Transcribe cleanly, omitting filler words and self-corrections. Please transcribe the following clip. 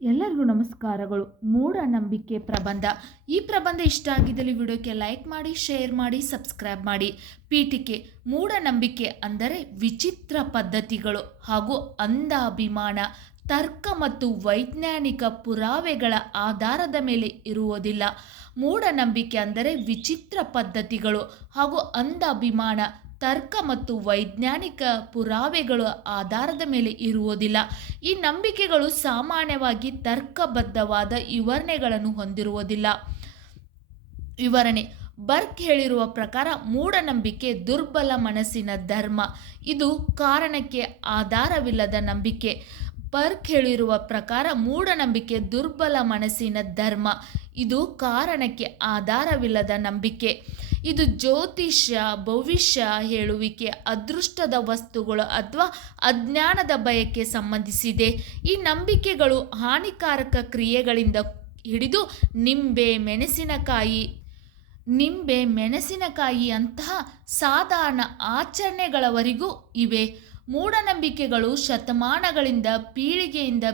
ಎಲ್ಲರಿಗೂ ನಮಸ್ಕಾರಗಳು. ಮೂಢನಂಬಿಕೆ ಪ್ರಬಂಧ. ಈ ಪ್ರಬಂಧ ಇಷ್ಟ ಆಗಿದ್ದಲ್ಲಿ ವಿಡಿಯೋಕ್ಕೆ ಲೈಕ್ ಮಾಡಿ, ಶೇರ್ ಮಾಡಿ, ಸಬ್ಸ್ಕ್ರೈಬ್ ಮಾಡಿ. ಪೀಠಿಕೆ. ಮೂಢನಂಬಿಕೆ ಅಂದರೆ ವಿಚಿತ್ರ ಪದ್ಧತಿಗಳು ಹಾಗೂ ಅಂಧಾಭಿಮಾನ ತರ್ಕ ಮತ್ತು ವೈಜ್ಞಾನಿಕ ಪುರಾವೆಗಳ ಆಧಾರದ ಮೇಲೆ ಇರುವುದಿಲ್ಲ. ಮೂಢನಂಬಿಕೆ ಅಂದರೆ ವಿಚಿತ್ರ ಪದ್ಧತಿಗಳು ಹಾಗೂ ಅಂಧಾಭಿಮಾನ ತರ್ಕ ಮತ್ತು ವೈಜ್ಞಾನಿಕ ಪುರಾವೆಗಳ ಆಧಾರದ ಮೇಲೆ ಇರುವುದಿಲ್ಲ. ಈ ನಂಬಿಕೆಗಳು ಸಾಮಾನ್ಯವಾಗಿ ತರ್ಕಬದ್ಧವಾದ ವಿವರಣೆಗಳನ್ನು ಹೊಂದಿರುವುದಿಲ್ಲ. ವಿವರಣೆ. ಬರ್ಕ್ ಹೇಳಿರುವ ಪ್ರಕಾರ ಮೂಢನಂಬಿಕೆ ದುರ್ಬಲ ಮನಸ್ಸಿನ ಧರ್ಮ. ಇದು ಕಾರಣಕ್ಕೆ ಆಧಾರವಿಲ್ಲದ ನಂಬಿಕೆ. ಬರ್ಕ್ ಹೇಳಿರುವ ಪ್ರಕಾರ ಮೂಢನಂಬಿಕೆ ದುರ್ಬಲ ಮನಸ್ಸಿನ ಧರ್ಮ. ಇದು ಕಾರಣಕ್ಕೆ ಆಧಾರವಿಲ್ಲದ ನಂಬಿಕೆ. ಇದು ಜ್ಯೋತಿಷ್ಯ, ಭವಿಷ್ಯ ಹೇಳುವಿಕೆ, ಅದೃಷ್ಟದ ವಸ್ತುಗಳು ಅಥವಾ ಅಜ್ಞಾನದ ಭಯಕ್ಕೆ ಸಂಬಂಧಿಸಿದೆ. ಈ ನಂಬಿಕೆಗಳು ಹಾನಿಕಾರಕ ಕ್ರಿಯೆಗಳಿಂದ ಹಿಡಿದು ನಿಂಬೆ, ಮೆಣಸಿನಕಾಯಿ ಅಂತಹ ಸಾಧಾರಣ ಆಚರಣೆಗಳವರೆಗೂ ಇವೆ. ಮೂಢನಂಬಿಕೆಗಳು ಶತಮಾನಗಳಿಂದ ಪೀಳಿಗೆಯಿಂದ